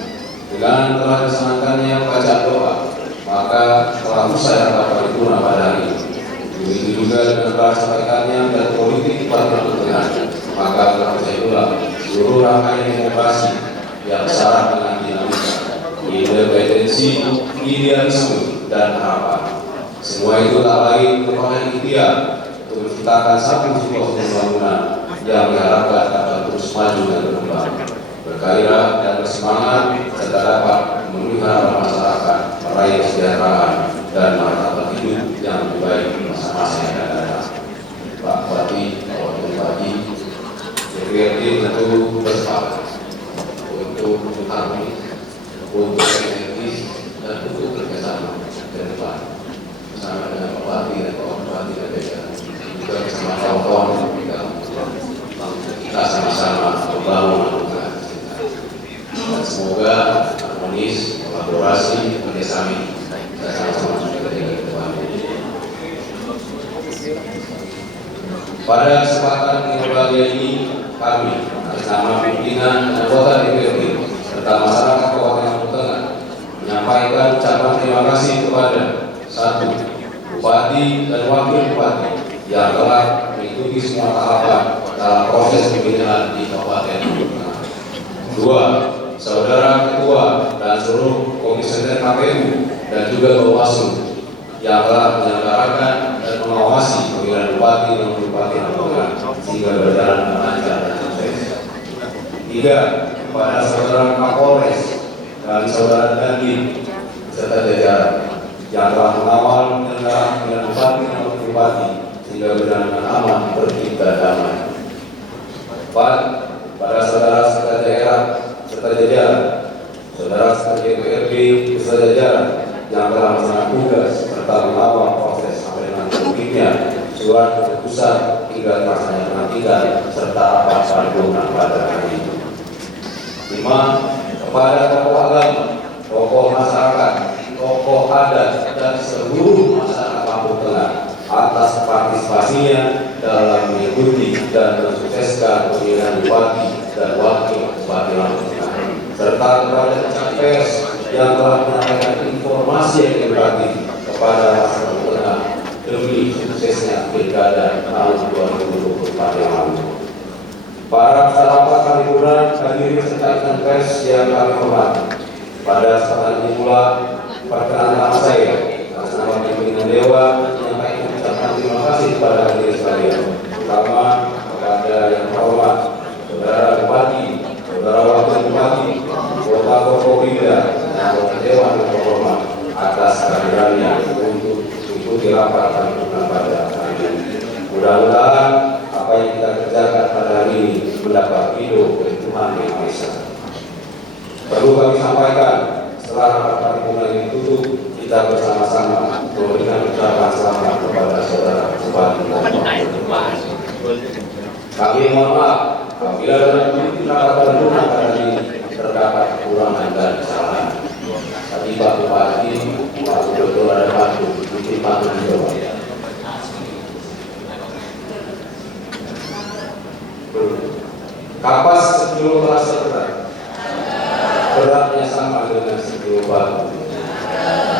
dengan telah dilaksanakannya bacaan doa, maka telah usai rapat paripurna pada hari ini. Begitu juga dengan telah disampaikannya dan politik Bupati Lampung Tengah, maka telah usai pula seluruh rangkaian demokrasi yang idealisme dan harapan. Semua itu tak lain merupakan ikhtiar untuk menciptakan satu situasi pembangunan yang diharapkan akan terus maju dan berkembang, bergairah dan bersemangat, serta dapat memenuhi harapan masyarakat, meraih kesejahteraan dan martabat hidup yang lebih baik di masa-masa yang akan datang. Pak Bupati, Pak Bupati, DPRD tentu bersepakat untuk harmonis, untuk sinergis dan untuk kerjasama ke depan bersama dengan Pak Bupati dan Pak Bupati dan DPR juga bersama kawan-kawan kita sama-sama membangun dan semoga harmonis, kolaborasi, kerjasama kita sama-sama bekerja ke depan. Pada kesempatan yang berbahagia ini, kami atas nama pimpinan anggota DPRD serta masyarakat Kabupaten Lampung Tengah menyampaikan ucapan terima kasih kepada 1. Bupati dan Wakil Bupati yang telah mengikuti semua tahapan dalam proses pembinaan di Kabupaten Lampung Tengah. 2. Saudara Ketua dan seluruh komisioner KPU dan juga Bawaslu yang telah menyelenggarakan dan mengawasi pemilihan Bupati dan Bupati Lampung Tengah sehingga berjalan dengan lancar dan sukses. 3. Kepada saudara Kapolres dan saudara Dandim serta jajaran yang telah mengawal penyelenggaraan pemilihan Bupati dan Bupati sehingga berjalan dengan aman, tertib dan damai. 4. Pada saudara serta daerah serta jajaran, saudara serta DPRD serta jajaran yang telah melaksanakan tugas serta mengawal proses sampai dengan terbitnya surat keputusan hingga terlaksananya pelantikan serta rapat paripurna pada hari ini. 5. Kepada tokoh agama, tokoh masyarakat, tokoh adat dan seluruh masyarakat Lampung Tengah atas partisipasinya dalam mengikuti dan mensukseskan pemilihan Bupati dan Wakil Bupati Lampung Tengah, serta kepada pers yang telah menyampaikan informasi yang informatif kepada masyarakat Lampung Tengah demi suksesnya pilkada tahun 2024 yang lalu. Para peserta paripurna hadirin serta rekan pers yang kami hormati, pada kesempatan ini pula perkenan nama saya atas nama pimpinan Dewan menyampaikan ucapan terima kasih kepada hadirin sekalian, terutama kepada yang terhormat saudara Bupati, saudara Wakil Bupati, Kota Forkopimda, dan anggota Dewan yang terhormat atas kehadirannya untuk mengikuti rapat paripurna pada hari ini. Mudah-mudahan apa yang kita kerjakan pada hari ini mendapat ridho dari Tuhan Yang Maha Esa. Perlu kami sampaikan, setelah rapat paripurna ini tutup, kita bersama-sama memberikan ucapan selamat kepada saudara Bupati dan Wakil Bupati. Kami mohon maaf apabila dalam rapat paripurna pada hari ini terdapat kekurangan dan kesalahan. Tadi Pak Bupati, Pak Gubernur ada bantu, mungkin bantu juga. Kapas 10 terasa berat. Beratnya sama dengan 10 batu.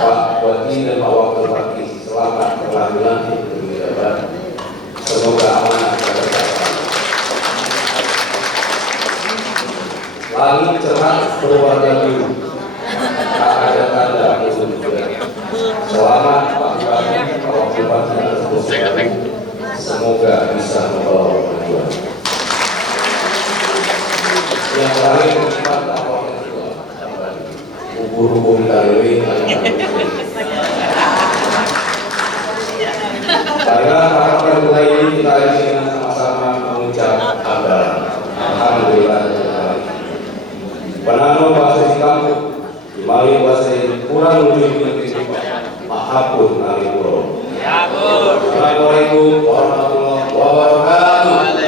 Pak Bupati dan Pak Wakil Bupati selamat telah dilantik untuk menjabat. Semoga amanah tercapai. Langit cerah berwarna biru. Tak ada tanda musuh juga. Selamat Pak Bupati, Pak Wakil Bupati tersebut. Semoga bisa membawa kemajuan. Yang terakhir kita tahu ubur-ubur kali karena para pengguna ini kita ini dengan sama-sama mengucap alhamdulillah. Penanam bahasa di kampung dimari bahasa kurang lebih maafun alaikum. Assalamualaikum warahmatullahi wabarakatuh.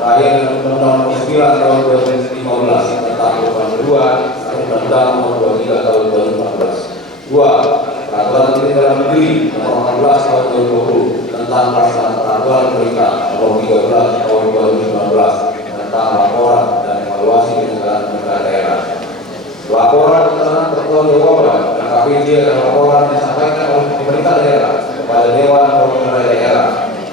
terakhir Undang-Undang Nomor 9 Tahun 2015 tentang Perubahan kedua, Undang-Undang Nomor 23 Tahun 2014. 2. Peraturan Menteri Dalam Negeri Nomor 14 Tahun 2020 tentang pelaksanaan peraturan pemerintah Nomor 13 Tahun 2019 tentang laporan dan evaluasi penyelenggaraan pemerintahan daerah. Laporan tentang pertanggungjawaban dan KPJ adalah laporan yang disampaikan oleh pemerintah daerah kepada Dewan Perwakilan Daerah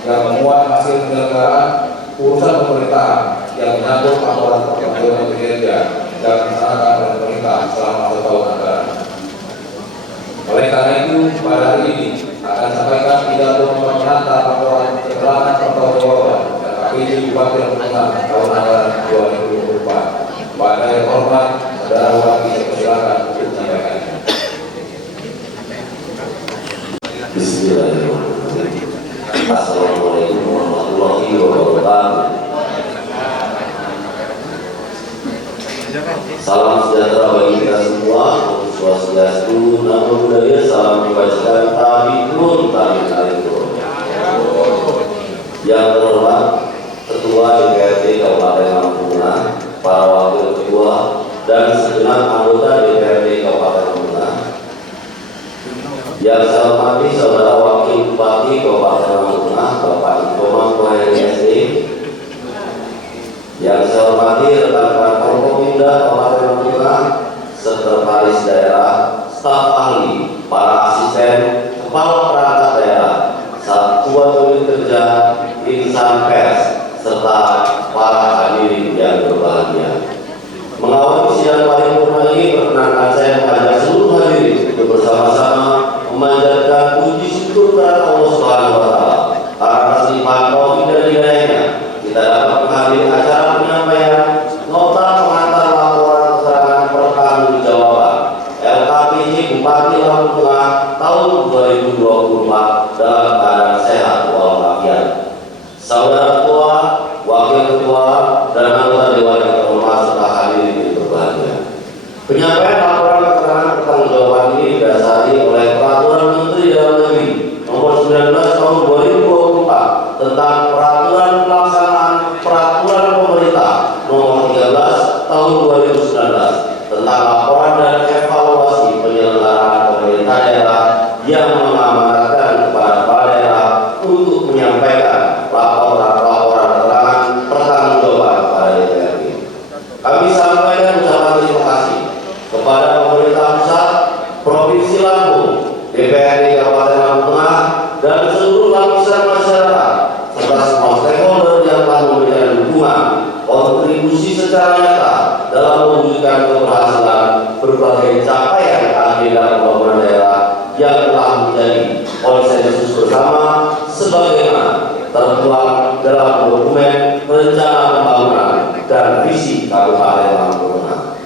yang memuat hasil penyelenggaraan urusan pemerintahan yang menyangkut laporan pertanggungjawaban kinerja yang dilaksanakan oleh pemerintah selama 1 tahun anggaran. Oleh karena itu, pada hari ini akan sampaikan pidato pengantar laporan keterangan pertanggungjawaban dan KPJ Bupati Lampung tahun anggaran 2024. Pada yang hormat, saudara Wakil, silakan untuk menyampaikan. Bismillahirrahmanirrahim. Assalamualaikum warahmatullahi wabarakatuh. Salam sejahtera bagi kita semua. Om Swastiastu, Namo Buddhaya, salam kebajikan, tabi'un, tabi'un. Yang terhormat Ketua DPRD Kabupaten Lampung Tengah, para wakil ketua dan segenap anggota DPRD Kabupaten Lampung Tengah. Yang saya hormati Saudara Wakil Bupati Kabupaten Lampung Tengah, Bapak Ikomang Koheri SD. Yang saya hormati rekan-rekan Forkopimda Kabupaten Lampung Tengah, sekretaris daerah, staf ahli, para asisten, kepala perangkat daerah, satuan unit kerja, insan pers, serta para hadirin yang berbahagia. Mengawali sidang paripurna ini, perkenankan saya mengajak seluruh hadirin untuk bersama-sama memanjatkan puji syukur kepada Allah Subhanahu wa Ta'ala atas limpahan taufik dan hidayahnya kita dapat menghadiri acara penyampaian nota pengantar laporan keterangan pertanggungjawaban LKPJ Bupati Lampung Tengah tahun 2024 dalam keadaan sehat walafiat. Saudara Ketua, Wakil Ketua, dan anggota Dewan yang terhormat serta hadirin yang berbahagia. Penyampaian laporan keterangan pertanggungjawaban ini didasari oleh Peraturan Menteri Dalam Negeri Nomor 19 Tahun 2024 tentang Peraturan Pelaksanaan Peraturan Pemerintah Nomor 13 Tahun 2019 tentang laporan dan evaluasi penyelenggaraan pemerintah daerah yang mengamanatkan kepada kepala daerah untuk menyampaikan laporan keterangan pertanggungjawaban pada DPRD. Kami sampaikan ucapan terima kasih kepada pemerintah pusat, Provinsi Lampung, DPRD Kabupaten Lampung Tengah, dan seluruh lapisan masyarakat serta semua stakeholder yang telah memberikan dukungan, kontribusi secara nyata dalam mewujudkan keberhasilan berbagai capaian agenda pembangunan daerah yang telah menjadi konsensus bersama sebagaimana tertuang dalam dokumen rencana pembangunan dan visi Kabupaten Lampung Tengah.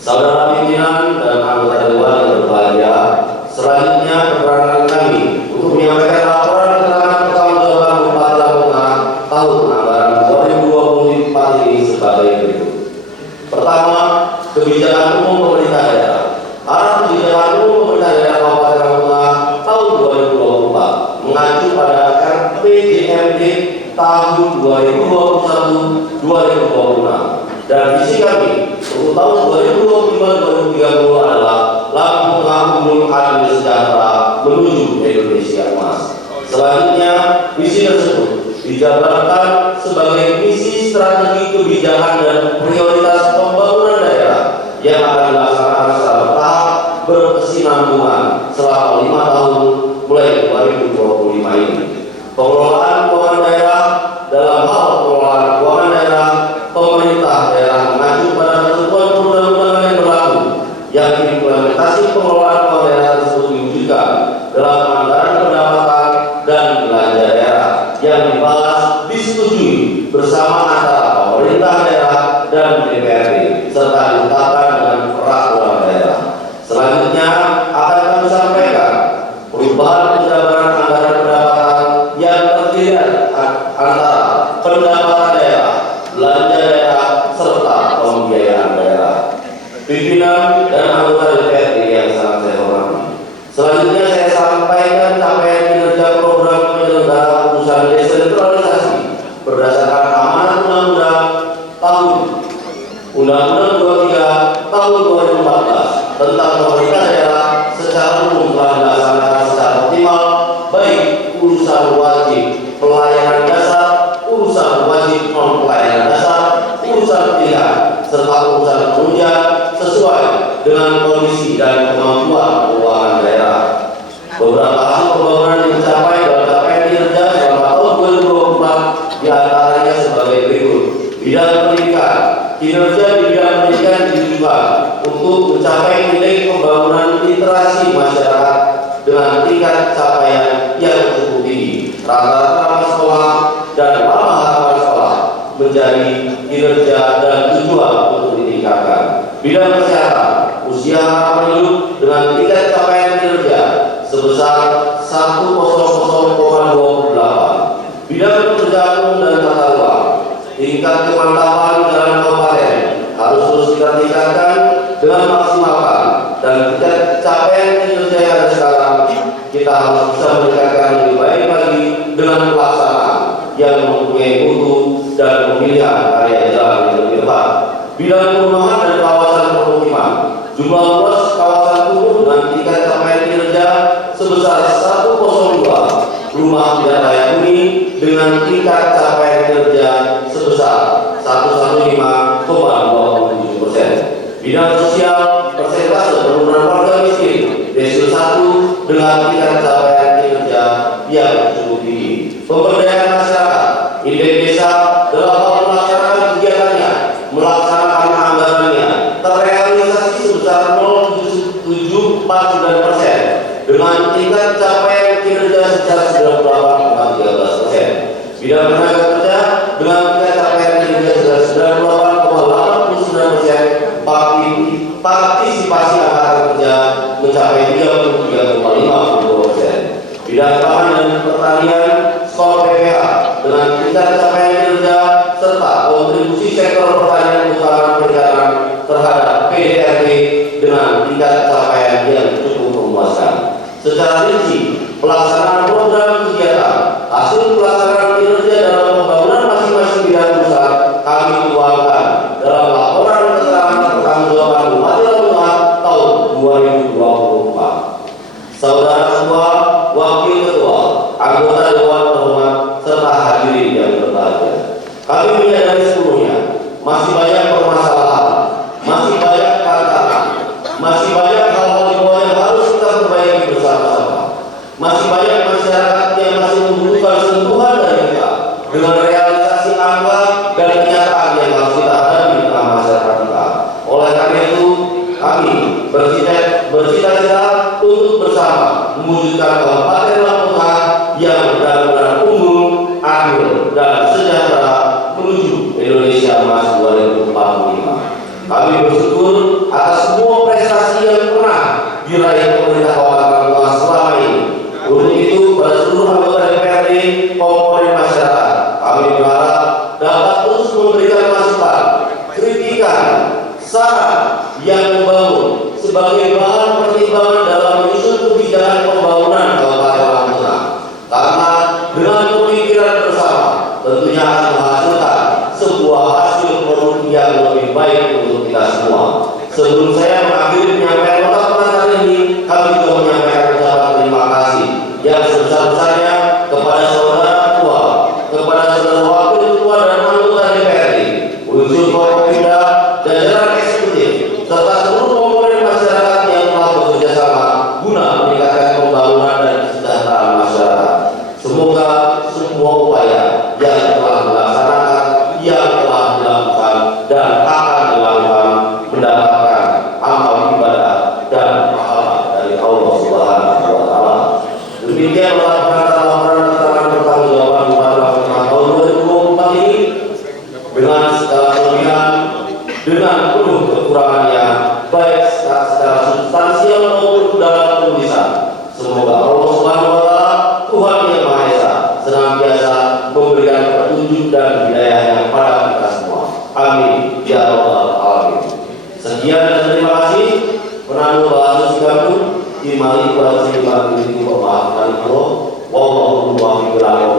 Saudara pimpinan dan anggota Dewan yang berbahagia, selanjutnya perkenankan kami untuk menyampaikan laporan keterangan pertanggungjawaban Bupati Lampung Tengah tahun anggaran 2024 ini sebagai berikut. Pertama, kebijakan umum pemerintah daerah. Arah kebijakan umum pemerintah daerah Kabupaten Lampung Tengah tahun 2024 mengacu pada RPJMD tahun 2021-2026 dan visi kami untuk tahun 2025-2030 adalah Lampung Tengah unggul, adil, sejahtera menuju Indonesia emas. Selanjutnya, visi tersebut dijabarkan sebagai misi strategi kebijakan dan prioritas pembangunan daerah yang akan dilaksanakan secara bertahap berkesinambungan selama 5 tahun mulai 2025 ini. Pengelolaan keuangan daerah. Dalam hal pengelolaan keuangan daerah, pemerintah daerah mengacu pada ketentuan perundang-undangan yang berlaku yang implementasi pengelolaan keuangan daerah tersebut diwujudkan dalam anggaran pendapatan dan belanja daerah yang dibahas disetujui bersama antara pemerintah daerah dan DPRD serta ditetapkan dengan peraturan daerah. Selanjutnya akan kami sampaikan perubahan penjabaran anggaran pendapatan yang terdiri antara pendapatan daerah, belanja daerah, serta pembiayaan daerah. Pimpinan dan anggota DPRD yang sangat saya hormati. Selanjutnya saya sampaikan capaian kinerja program penyelenggaraan urusan desentralisasi berdasarkan amanat undang-undang sebagai berikut. Bidang pendidikan, kinerja di bidang pendidikan ditujukan untuk mencapai nilai pembangunan literasi masyarakat dengan tingkat capaian yang cukup tinggi. Rata-rata sekolah dan lama hafal sekolah menjadi kinerja dan tujuan untuk ditingkatkan. Bidang kesehatan, usia harapan hidup dengan tingkat capaian kinerja sebesar 100,28. Bidang pekerjaan umum dan tata ruang, tingkat kemantapan dalam kabupaten harus terus ditingkatkan dengan maksimalkan, dan tingkat capaian kinerja yang ada sekarang kita harus bisa meningkatkan lebih baik lagi dengan pelaksanaan yang mempunyai mutu dan pemilihan area jalan yang lebih tepat. Bidang perumahan dan kawasan permukiman, jumlah luas kawasan kumuh dengan tingkat capaian kinerja sebesar 102 rumah tidak layak huni dengan tingkat capaian kinerja sebesar 115,27%. Bidang sosial, persentase penurunan warga miskin desil 1 dengan tingkat capaian kinerja yang cukup tinggi. Pemberdayaan masyarakat, indeks desa dalam hal melaksanakan kegiatannya, melaksanakan anggarannya terrealisasi sebesar 0,7749% dengan tingkat capaian kinerja sebesar 98,13%. Bidang tenaga kerja dengan tingkat capaian kinerja sebesar 98,89%. Partisipasi angkatan kerja mencapai 33,52%. Bidang pangan dan pertanian, skor PPH dengan tingkat capaian kinerja serta kontribusi sektor pertanian usaha perikanan terhadap PDRT dengan tingkat capaian yang cukup memuaskan. Secara rinci, pelaksanaan program kegiatan, hasil pelaksanaan kinerja dalam pembangunan masing-masing bidang usaha kami tuangkan dalam laporan keterangan pertanggungjawaban Bupati Lampung Tengah tahun 2024. Saudara Ketua, Wakil Ketua, anggota Dewan Terhormat, serta hadirin yang berbahagia, kami menyadari sepenuhnya masih banyak permasalahan, masih banyak tantangan, masih banyak hal-hal di bawah yang harus kita perbaiki bersama-sama. Masih banyak masyarakat yang masih membutuhkan sentuhan dari kita dengan realisasi angka dan kenyataan yang harus kita hadapi di tengah masyarakat kita. Oleh karena itu, kami bercita-cita untuk bersama mewujudkan Kabupaten Lampung Tengah yang benar-benar unggul, adil, dan sejahtera menuju Indonesia Emas 2045. Kami bersyukur atas semua prestasi yang pernah diraih pemerintah Kabupaten Lampung Tengah selama ini. Untuk itu, pada seluruh anggota DPRD komponen masyarakat, kami berharap dapat terus memberikan masukan, kritikan, saran yang membangun sebagai bahan pertimbangan dalam menyusun kebijakan pembangunan Kabupaten Lampung Tengah. Karena dengan pemikiran bersama tentunya akan menghasilkan sebuah hasil produk yang lebih baik untuk kita semua. Sebelum saya mengakhiri penyampaian nota kali ini, kami juga menyampaikan ucapan terima kasih yang sebesar-besarnya kepada saudara ketua, kepada saudara wakil ketua dan anggota DPRD, unsur Forkopimda, jajaran eksekutif, serta seluruh komponen masyarakat yang telah bekerja sama guna meningkatkan pembangunan dan kesejahteraan masyarakat. Semoga semua upaya yang telah dilaksanakan, yang telah dilakukan dan akan dilakukan mendapatkan amal ibadah dan pahala dari Allah Subhanahu wa Ta'ala. Demikian melakukan laporan keterangan pertanggungjawaban Bupati Lampung Tengah tahun 2024 ini dengan segala kelebihan, dengan penuh kekurangannya, baik secara substansial maupun dalam tulisan. Semoga Allah Subhanahu wa Ta'ala, Tuhan yang Maha Esa, senantiasa memberikan petunjuk dan hidayahnya pada kita semua. Amin ya rabbal alamin. Sekian dan terima kasih. Penandu bahasa Singapura, imali kuasa imali ini pemahaman Allah. Wallahu a'lam bishawab.